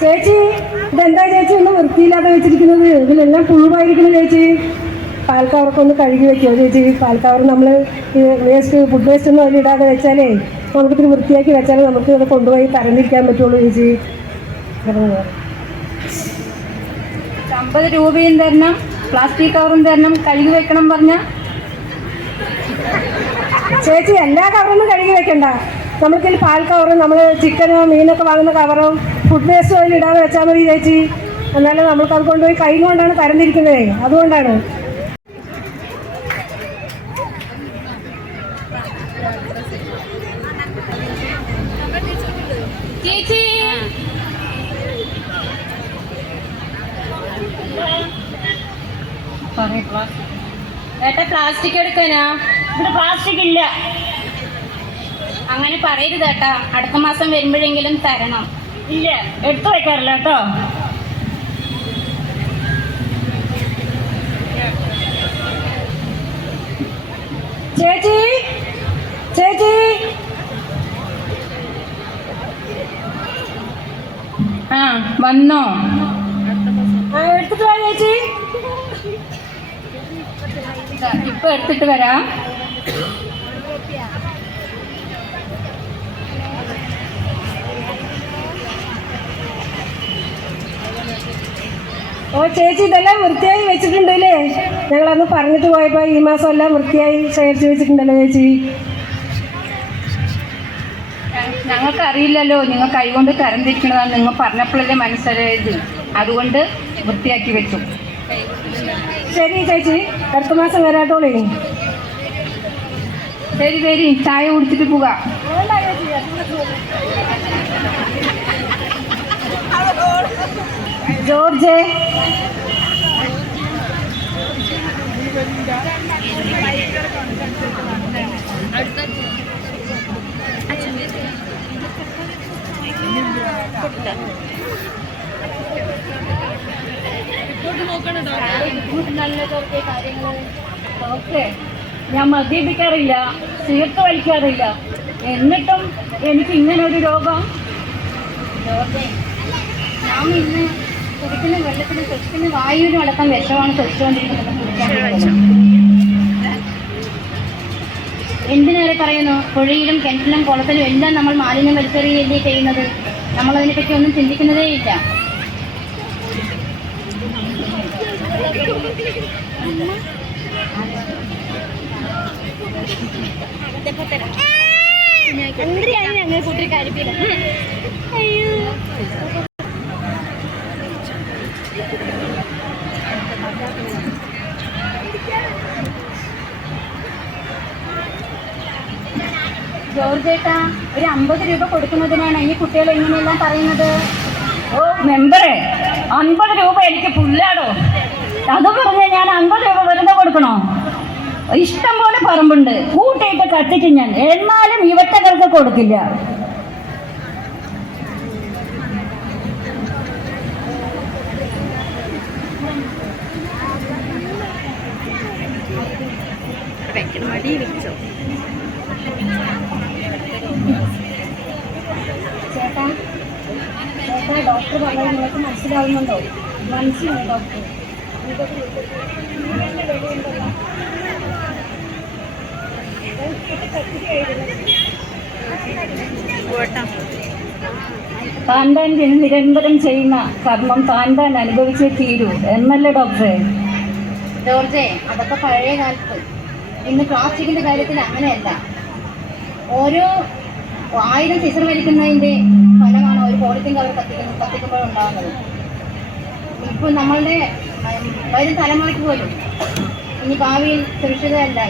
ചേച്ചി ഇതെന്താ ചേച്ചി? ഒന്നും വൃത്തിയില്ലാതെ വെച്ചിരിക്കുന്നത്. ഇതിലെല്ലാം പുഴുവായിരിക്കുന്നു ചേച്ചി. പാൽക്കവറൊക്കെ ഒന്ന് കഴുകി വെക്കുമോ ചേച്ചി? പാൽക്കവർ നമ്മൾ വേസ്റ്റ് ഫുഡ് വേസ്റ്റ് ഒന്നും അതിലിടാതെ വെച്ചാലേ നമുക്കിത് വൃത്തിയാക്കി വെച്ചാലേ നമുക്ക് ഇത് കൊണ്ടുപോയി തരംതിരിക്കാൻ പറ്റുള്ളൂ ചേച്ചി. അമ്പത് രൂപയും തരണം പ്ലാസ്റ്റിക് കവറും തരണം കഴുകി വെക്കണം പറഞ്ഞ. ചേച്ചി എല്ലാ കവറൊന്നും കഴുകി വെക്കണ്ട. നമുക്കിൽ പാൽ കവറും നമ്മൾ ചിക്കനോ മീനൊക്കെ വാങ്ങുന്ന കവറും ഫുഡ് വേസ്റ്റ് അതിൽ ഇടാതെ വെച്ചാൽ മതി ചേച്ചി. എന്നാലും നമ്മൾക്ക് അത് കൊണ്ടുപോയി കൈ കൊണ്ടാണ് തരംതിരിക്കുന്നത് അതുകൊണ്ടാണ്. ചേച്ചി ഏട്ടാ പ്ലാസ്റ്റിക് എടുക്കാനാ? ഇവിടെ പ്ലാസ്റ്റിക് ഇല്ല. അങ്ങനെ പറയരുത് ഏട്ടാ. അടുത്ത മാസം വരുമ്പോഴെങ്കിലും തരണം. ഇല്ല. എടുത്തു വെക്കാറില്ല കേട്ടോ. ചേച്ചി ചേച്ചി. ആ. വന്നോ? ആ എടുത്തിട്ട് വാ ചേച്ചി. ഇപ്പൊ എടുത്തിട്ട് വരാം. ഓ ചേച്ചി ഇതെല്ലാം വൃത്തിയായി വെച്ചിട്ടുണ്ടല്ലേ? ഞങ്ങൾ അന്ന് പറഞ്ഞിട്ട് പോയപ്പോ ഈ മാസം എല്ലാം വൃത്തിയായി ശേഖരിച്ച് വെച്ചിട്ടുണ്ടല്ലോ ചേച്ചി. ഞങ്ങൾക്ക് അറിയില്ലല്ലോ. നിങ്ങൾ കൈകൊണ്ട് തരംതിരിക്കണതാണ് നിങ്ങൾ പറഞ്ഞപ്പോഴല്ലേ മനസ്സിലായത്. അതുകൊണ്ട് വൃത്തിയാക്കി വെച്ചു. शेरी त्याची तर तुम्हाला सगळ्या टोळे तेरी तेरी चाय उडती ती फुगा. जोर जे अच्छा പോകാം ജോർജ് ഓക്കെ ഞാൻ മദ്യപിക്കാറില്ല സിഗരറ്റ് വലിക്കാറില്ല. എന്നിട്ടും എനിക്ക് ഇങ്ങനെ ഒരു രോഗം. നാം ഇന്ന് കുടിക്കുന്ന വെള്ളത്തിന് ശ്വസിക്കുന്ന വായുവിനും അടക്കം വിഷമാണ് ശ്വസിച്ചുകൊണ്ടിരിക്കുന്നത് കുടിക്കാനുള്ളത് എന്തിനേറെ പറയുന്നു? പുഴയിലും കിണറ്റിലും കുളത്തിലും എല്ലാം നമ്മൾ മാലിന്യം വലിച്ചെറിയല്ലേ ചെയ്യുന്നത്. നമ്മൾ അതിനെപ്പറ്റി ഒന്നും ചിന്തിക്കുന്നതേ ഇല്ല ഞങ്ങൾ കൂട്ടി കാര്യപ്പില്ല ജോർജേട്ടാ ഒരു അമ്പത് രൂപ കൊടുക്കുന്നതിനാണ് ഈ കുട്ടികൾ ഇങ്ങനെയെല്ലാം പറയുന്നത്? ഓ മെമ്പറെ അൻപത് രൂപ എനിക്ക് പുല്ലാടോ? അത് പറഞ്ഞ് ഞാൻ അൻപത് രൂപ വെറുതെ കൊടുക്കണോ? ഇഷ്ടം പോലെ പറമ്പുണ്ട്. കൂട്ടിയിട്ട് കത്തിക്കും ഞാൻ. എന്നാലും ഇവറ്റകൾക്ക് കൊടുക്കില്ല. ചേട്ടാ ചേട്ടാ ഡോക്ടർ പറയുന്നത് നിങ്ങൾക്ക് മനസ്സിലാവുന്നുണ്ടോ? മനസ്സിലാണ് ഡോക്ടർ? താൻ നിരന്തരം ചെയ്യുന്ന കർമ്മം താൻ അനുഭവിച്ചേ തീരൂ. എന്നല്ലേ ഡോക്ടറെ. ജോർജെ അതൊക്കെ പഴയ കാലത്ത്. ഇന്ന് പ്ലാസ്റ്റിക്കിന്റെ കാര്യത്തിൽ അങ്ങനെയല്ല. ഓരോ ആയിരം സിസർ വലിക്കുന്നതിന്റെ ഫലമാണ് ഒരു പോളിത്തീൻ കവർ കത്തിക്കുന്ന കത്തിക്കുമ്പോൾ ഉണ്ടാകുന്നത് ഇപ്പോൾ നമ്മളുടെ വരും തലമുറയ്ക്ക് പോലും ഇനി ഭാവിയിൽ സുരക്ഷിതരല്ല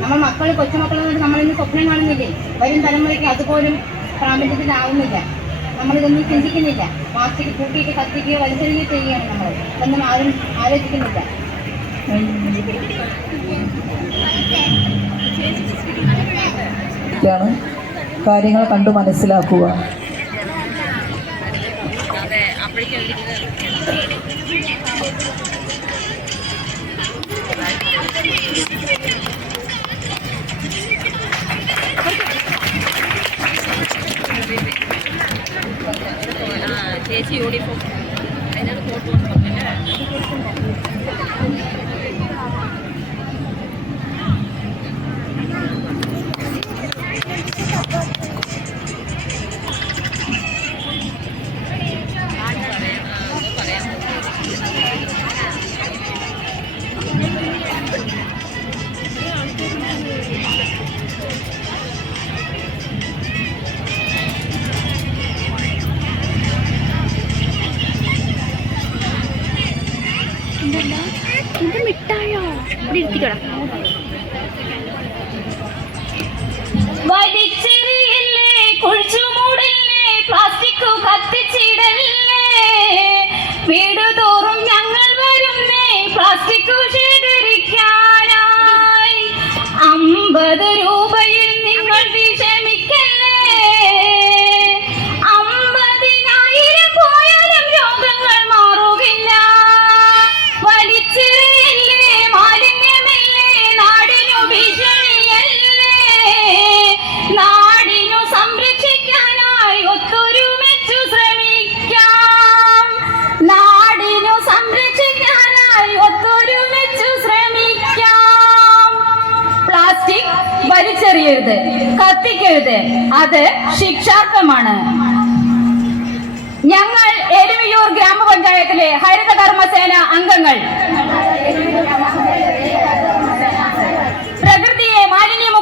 നമ്മൾ മക്കൾ കൊച്ചുമക്കളെന്ന് നമ്മളിന്ന് സ്വപ്നം കാണുന്നില്ലേ? വരും തലമുറയ്ക്ക് അതുപോലും പ്രാബല്യത്തിലാവുന്നില്ല നമ്മളിതൊന്നും ചിന്തിക്കുന്നില്ല. പ്ലാസ്റ്റിക് കൂട്ടിയിട്ട് കത്തിക്കുകയോ വലിച്ചെറിയുകയോ ചെയ്യുകയാണ് നമ്മൾ ഇതൊന്നും ആരും ആലോചിക്കുന്നില്ല. കാര്യങ്ങൾ കണ്ടു മനസ്സിലാക്കുക. ഇത് മിഠായോ? ഇവിടെ ഇരുത്തിക്കടാ വലിച്ചെറിയല്ലേ കുഴിച്ചു മൂടല്ലേ പ്ലാസ്റ്റിക് കത്തിച്ചിടല്ലേ കത്തിക്കരുത് അത് ശിക്ഷാർഹമാണ്. ഞങ്ങൾ എരുമിയൂർ ഗ്രാമപഞ്ചായത്തിലെ ഹരിത കർമ്മസേന അംഗങ്ങൾ. പ്രകൃതിയെ മാലിന്യമുക്തമാക്കാൻ